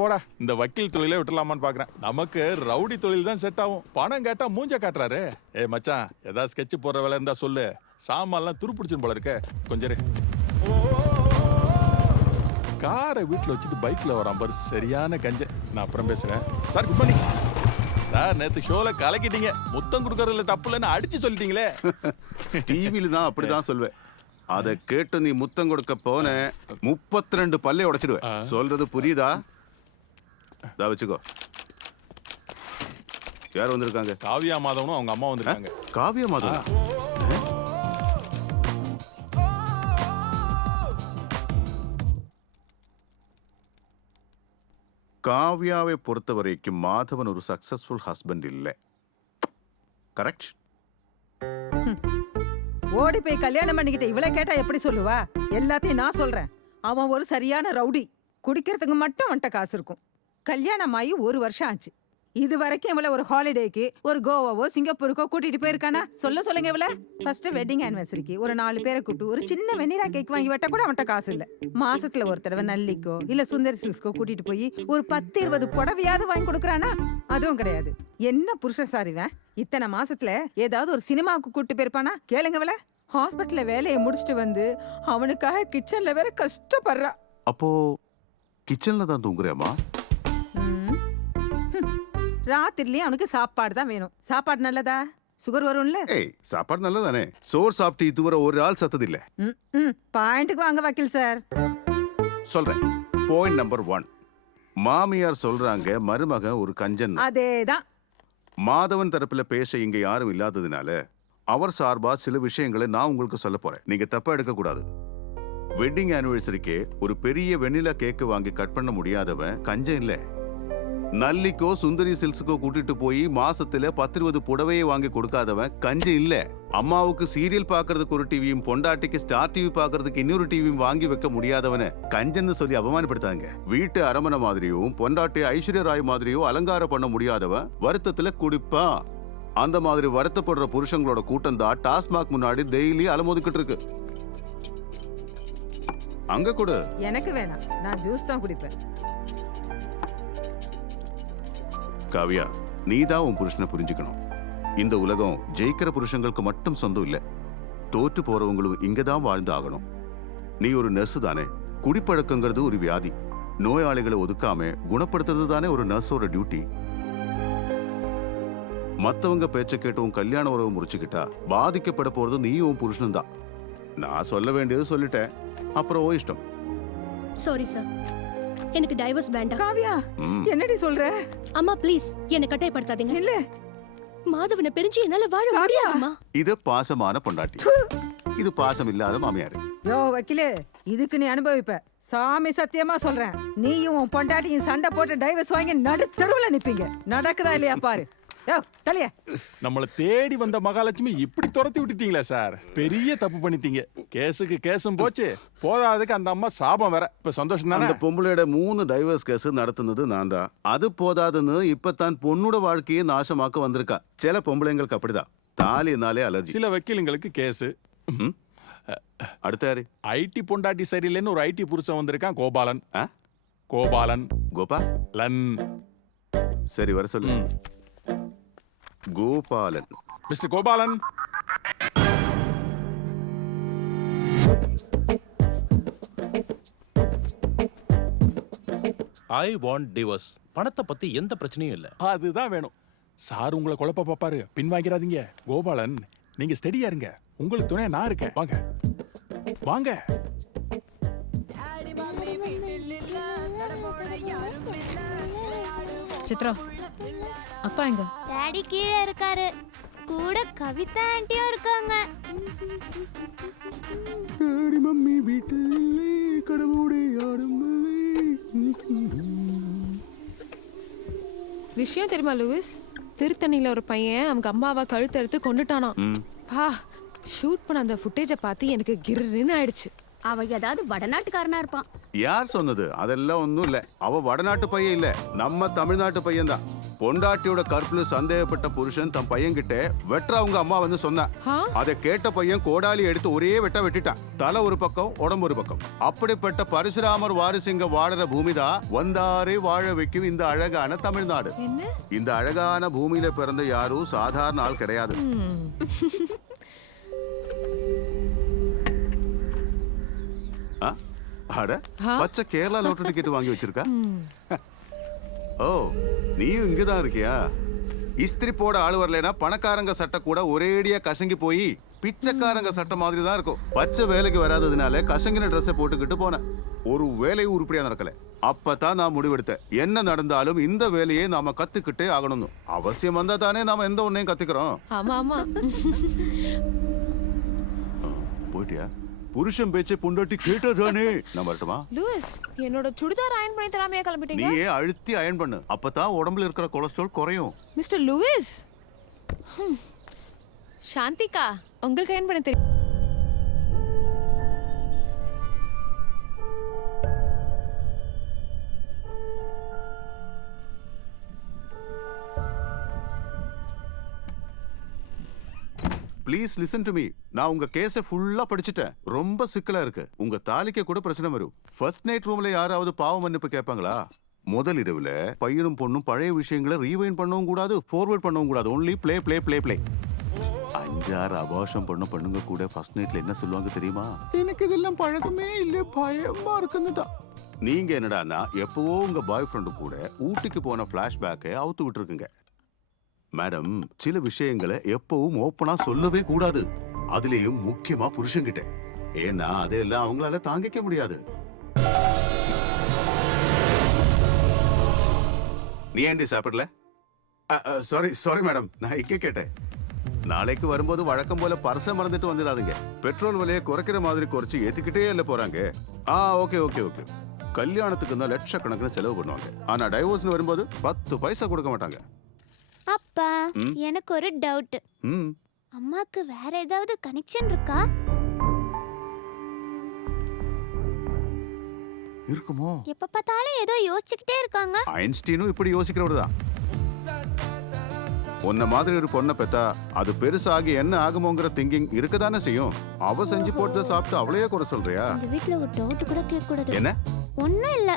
போடா, இந்த வக்கீல் தொழிலே விட்டுலாமான்னு பாக்குறேன். நமக்கு ரவுடி தொழில் தான் செட் ஆகும். பணம் கேட்டா மூஞ்ச காட்டுறாரு. ஏ மச்சான், ஏதாவது ஸ்கெட்ச் போடுற வேலை இருந்தா சொல்லு. சாமான்லாம் துருப்பிடிச்சுன்னு போல இருக்க. கொஞ்சம் காரை வீட்டுல வச்சுட்டு பைக்ல வரான் பாரு, சரியான கஞ்ச. நான் அப்புறம் பேசுறேன். Sir good morning. சார், நேத்து ஷோல கலக்கிட்டீங்க. முத்தம் கொடுக்கறதுல தப்பு இல்லைன்னு அடிச்சு சொல்லிட்டீங்களே. டிவில தான் அப்படிதான் சொல்வேன். அதை கேட்டு நீ முத்தம் கொடுக்க போன 32 பல்லை உடைச்சிடுவேன். சொல்றது புரியுதா? வச்சுக்கோ. யார் வந்திருக்காங்க? காவியா மாதவனும் அவங்க அம்மா வந்திருக்காங்க. காவியா மாதவன்? காவியாவை பொறுத்த வரைக்கும் மாதவன் ஒரு சக்சஸ்ஃபுல் ஹஸ்பண்ட் இல்லை. கரெக்ட்? ஓடி போய் கல்யாணம் பண்ணிக்கிட்ட இவளை கேட்டா எப்படி சொல்லுவா? எல்லாத்தையும் நான் சொல்றேன். அவன் ஒரு சரியான ரவுடி. குடிக்கிறதுக்கு மட்டும் வந்துட்ட காசு இருக்கும். கல்யாணம் ஆகி 1 வருஷம் ஆச்சு. இது வரைக்கும் இவளை ஒரு ஹாலிடேக்கு ஒரு கோவாவோ சிங்கப்பூருக்கோ கூட்டிட்டு போயிருக்கானா? சொல்லுங்க இவள. ஃபர்ஸ்ட் வெட்டிங் ஆனிவர்சரிக்கு ஒரு 4 பேரை கூப்பிட்டு ஒரு சின்ன வெண்ணிலா கேக் வாங்கி வெட்ட கூட அவன்கிட்ட காசு இல்ல. மாசத்துல ஒரு தடவை நல்லிக்கோ இல்ல சுந்தர் சில்ஸ்க்கோ கூட்டிட்டு போய் ஒரு 10-20 புடவையாவது வாங்கி கொடுக்கறானா? அதுவும் கிடையாது. என்ன புருஷன் சாரிவன்? இத்தனை மாசத்துல ஏதாவது ஒரு சினிமாவுக்கு கூட்டிட்டு போயிருப்பானா? கேளுங்க இவள. ஹாஸ்பிட்டல்ல வேலையை முடிச்சுட்டு வந்து அவனுக்காக கிச்சன்ல வேற கஷ்டப்படுறா. அப்போ கிச்சன்ல தான் தூங்குறியாமா? ராத்திரிலயும் அவனுக்கு சாப்பாடு தான் வேணும். சாப்பாடு நல்லதா? சுகர் வரும்ல? ஏய், சாப்பாடு நல்லதானே. சோறு சாப்பிட்டு இதுவரை ஒரு ஆள் சத்தது இல்ல. பாயிண்ட்டுக்கு வாங்க வக்கீல் சார். சொல்றேன். Point number 1. மாமியார் சொல்றாங்க மருமகன் ஒரு கஞ்சன். அதேதான். மாதவன் தரப்புல பேச இங்க யாரும் இல்லாததுனால அவர் சார்பா சில விஷயங்களை நான் உங்களுக்கு சொல்ல போறேன். நீங்க தப்பா எடுக்க கூடாது. வெட்டிங் ஆனிவர்சரிக்கு ஒரு பெரிய வெண்ணிலா கேக்கு வாங்கி கட் பண்ண முடியாதவன் கஞ்சன் இல்ல. நல்லிக்கோ சுந்தரி சில்ஸுக்கோ கூட்டிட்டு போய் மாசத்துல 10-20 புடவையை வாங்கி கொடுக்காதவன் கஞ்சன் இல்ல. அம்மாவுக்கு சீரியல் பாக்குறதுக்கு ஒரு டிவியும் பொண்டாட்டிக்கு ஸ்டார் டிவி பாக்குறதுக்கு இன்னொரு டிவியும் வாங்கி வைக்க முடியாதவன கஞ்சன்னு சொல்லி அவமானப்படுத்தாங்க. வீட்டு அரமனை மாதிரியும் பொண்டாட்டி ஐஸ்வர்யா ராய் மாதிரியும் அலங்காரம் பண்ண முடியாதவன் வருத்தத்துல குடிப்பான். அந்த மாதிரி வருத்தப்படுற புருஷங்களோட கூட்டம் தான் டாஸ்மாக் முன்னாடி டெய்லி அலமோதிக்கிட்டு இருக்கு. அங்க கூட எனக்கு வேணாம். நான் ஜூஸ் தான் குடிப்பேன். காவியா, நீதான் உன் புருஷனை புரிஞ்சுக்கணும். இந்த உலகம் ஜெயிக்கிற புருஷங்களுக்கு மட்டும் சொந்தம் இல்ல. தோற்று போறவங்களும் இங்கதான் வாழ்ந்து ஆகணும். நீ ஒரு நர்ஸ் தானே. குடிப்பழக்கங்கிறது ஒரு வியாதி. நோயாளிகளை ஒதுக்காம குணப்படுத்துறது தானே ஒரு நர்ஸோட டியூட்டி. மத்தவங்க பேச்ச கேட்டு உன் கல்யாண உறவு முடிச்சுக்கிட்டா பாதிக்கப்பட போறது நீயும் உன் புருஷனும் தான். நான் சொல்ல வேண்டியது சொல்லிட்டேன். அப்புறம் ஓ இஷ்டம். சாரி சார், எனக்கு டைவர்ஸ் வேண்டாம். காவியா, என்னடி சொல்ற? அம்மா ப்ளீஸ் என்ன கட்டாயப்படுத்தாதீங்க. இல்ல, மாதவனை பிரிஞ்சு என்னால வாழ முடியாதுமா. இது பாசமான பொண்டாட்டி, இது பாசம் இல்லாத மாமியார். யோ வக்கீலே, இதுக்கு நீ அனுபவிப்ப. சாமி சத்தியமா சொல்றேன், நீயும் உன் பொண்டாட்டியும் சண்டை போட்டு டைவர்ஸ் வாங்கி நடு தெருவுல நிப்பீங்க. நடக்குதா இல்லையா பாரு. யோ தலைய நம்மள தேடி வந்த மகாலட்சுமி இப்படி துரத்தி விட்டுட்டீங்களே சார், பெரிய தப்பு பண்ணிட்டீங்க. கேஸுக்கு கேஸும் போச்சு, போதாததுக்கு அந்த அம்மா சாபம் வேற. இப்ப சந்தோஷம் தானே? அந்த பொம்பளையோட 3 டைவர்ஸ் கேஸ் நடத்துனது நான் தான். அது போதாதுன்னு இப்பதான் பொண்ணோட வாழ்க்கையை நாசமாக்க வந்திருக்கா. சில பொம்பளைங்களுக்கு அப்படிதான், தாலினாலே அலர்ஜி. சில வக்கீலுங்களுக்கு கேஸ். அடுத்த யாரு? ஐடி பொண்டாட்டி சரியில்லைன்னு ஒரு ஐடி புருஷன் வந்திருக்கான், கோபாலன். ஆ? கோபாலன் கோபா லன். சரி வர சொல்லு. Gopalan. Mister Gopalan. I want divorce. பணத்தை பத்தி எந்த பிரச்சனையும் இல்ல. அதுதான் வேணும் சார். உங்களை குழப்ப பாப்பாரு, பின்வாங்கிறாதீங்க. கோபாலன், நீங்க ஸ்டெடியா இருங்க, உங்களுக்கு துணையா நான் இருக்கேன். வாங்க வாங்க. சித்ரா, அப்பா எங்க? டாடி கீழே இருக்காரு, கூட கவிதா ஆண்டியும் இருக்காங்க. மம்மி வீட்டில் கடவுளே யாரும் விஷயம் தெரியுமா லூயிஸ்? திருத்தணியில ஒரு பையன் அவங்க அம்மாவை கழுத்தறுத்து கொண்டுட்டானா. பா, ஷூட் பண்ண அந்த ஃபுட்டேஜை பார்த்து எனக்கு கிர்ன்னு ஆயிடுச்சு. அவ ஏதாவது வடநாட்டுக்காரனா இருப்பான். யார் சொன்னது? அதெல்லாம் ஒண்ணும் இல்ல. அவ வடநாட்டு பையன் இல்ல, நம்ம தமிழ்நாட்டு பையன் தான். பொண்டாட்டியோட கற்புல சந்தேகப்பட்ட புருஷன் தன் பையன் கிட்ட வெட்டுற அவங்க அம்மா வந்து சொன்னா. அதை கேட்ட பையன் கோடாலி எடுத்து ஒரே வெட்டிட்டான். தலை ஒரு பக்கம், உடம்பு ஒரு பக்கம். அப்படிப்பட்ட பரசுராமர் வாரிசுங்க வாழற பூமிதான் வந்தாரே வாழ வைக்கும் இந்த அழகான தமிழ்நாடு. இந்த அழகான பூமியில பிறந்த யாரும் சாதாரண ஆள் கிடையாது. அட, பச்சை கேரளா லோட்டரி டிக்கெட் வாங்கி வச்சிருக்கா. ஓ, நீயும் இங்கதான் இருக்கியா? இஸ்திரி போட ஆள் வரலனா பணக்காரங்க சட்டை கூட ஒரேடியா கசங்கி போய் பிச்சைக்காரங்க சட்டை மாதிரி தான் இருக்கும். பச்சை வேலைக்கு வராததுனால கசங்கின ட்ரெஸ்ஸை போட்டுக்கிட்டு போனேன். ஒரு வேலை உருப்படியா நடக்கல. அப்பதான் நான் முடிவெடுத்தேன், என்ன நடந்தாலும் இந்த வேலையை நாம கத்துக்கிட்டே ஆகணும். அவசியம் வந்தா தானே நாம எந்த ஒன்னையும் கத்துக்கிறோம். ஆமா ஆமா. போயிட்டியா? புருஷன் பேச்சை பொண்டாட்டி கேட்டதானே. நான் வரட்டுமா? லூயிஸ், என்னோட சுடிதார் அயன் பண்ணி தராமையா கிளம்பிட்டீங்க? நீயே அழுத்தி அயன் பண்ணு, அப்பதான் உடம்புல இருக்கிற கொலஸ்ட்ரால் குறையும். Mister Lewis. சாந்திகா, உங்களுக்கு அயன் பண்ண தெரியும்? Please listen to me. நான் உங்க கேஸை ஃபுல்லா படிச்சுட்டேன். ரொம்ப சிக்கலா இருக்கு. உங்க தாலிக்கு கூட பிரச்சனை வரும். ஃபர்ஸ்ட் நைட் ரூம்ல யாராவது பாவ மன்னிப்பு கேட்பாங்களா? முதல் இரவுல பையனும் பொண்ணும் பழைய விஷயங்களை ரீவைண்ட் பண்ணவும் கூடாது, ஃபார்வர்ட் பண்ணவும் கூடாது. Only play play play play. 5-6 அபாஷம் பண்ண பண்ணுங்க கூட ஃபர்ஸ்ட் நைட்ல என்ன சொல்லுவாங்க தெரியுமா? எனக்கு இதெல்லாம் பழக்கமே இல்ல, பயமா இருக்குன்னு தான். நீங்க என்னடான்னா எப்பவோ உங்க பாய் ஃப்ரெண்டு கூட ஊட்டிக்கு போன பிளாஷ்பேக்கை அவுத்து விட்டுருக்குங்க. மேடம், சில விஷயங்களை எப்பவும் ஓப்பனா சொல்லவே கூடாது. அதுலயும் முக்கியமா புருஷன்கிட்ட. ஏன்னா அதெல்லாம் அவங்களால தாங்கிக்க முடியாது. நீ ஏண்டி சாப்பிடல? சாரி மேடம், நான் இங்கே கேட்டேன். நாளைக்கு வரும்போது வழக்கம் போல பர்ஸை மறந்துட்டு வந்துடாதீங்க. பெட்ரோல் விலையை குறைக்கிற மாதிரி குறைச்சு ஏத்திக்கிட்டே இல்ல போறாங்க. Okay okay okay. கல்யாணத்துக்கு தான் லட்சக்கணக்கில் செலவு பண்ணுவாங்க. ஆனா டைவோர்ஸ்னு வரும்போது 10 பைசா கொடுக்க மாட்டாங்க. அப்பா, எனக்கு ஒரு டவுட். அம்மாக்கு வேற ஏதாவது கனெக்ஷன் இருக்கா? இருக்குமோ? எப்ப பார்த்தாலும் ஏதோ யோசிச்சுக்கிட்டே இருக்காங்க. ஐன்ஸ்டீனும் இப்படி யோசிக்கிறவர்தான். உன்ன மாதிரி ஒரு பொண்ணை பெத்தா அது பெருசாகி என்ன ஆகுமோங்கிற திங்கிங் இருக்கதானே செய்யும். அவ செஞ்சு போட்டு சாப்பிட்டு அவளையே குறை சொல்றியா? இந்த வீட்ல ஒரு டவுட் கூட கேட்க கூடாது. என்ன? ஒண்ணும் இல்ல.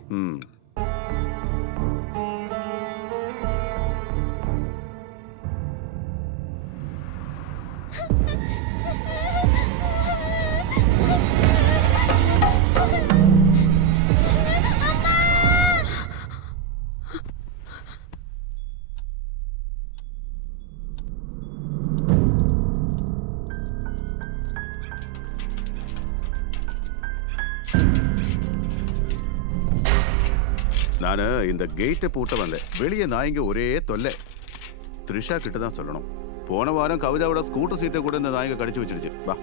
நானு இந்த கேட்டை பூட்ட வந்தேன். வெளியே நாய்ங்க ஒரே தொல்லை. த்ரிஷா கிட்ட தான் சொல்லணும். போன வாரம் கவிதாவோட ஸ்கூட்டர் சீட்டை கூட இந்த நாய்ங்க கடிச்சு வச்சிருச்சு. வா.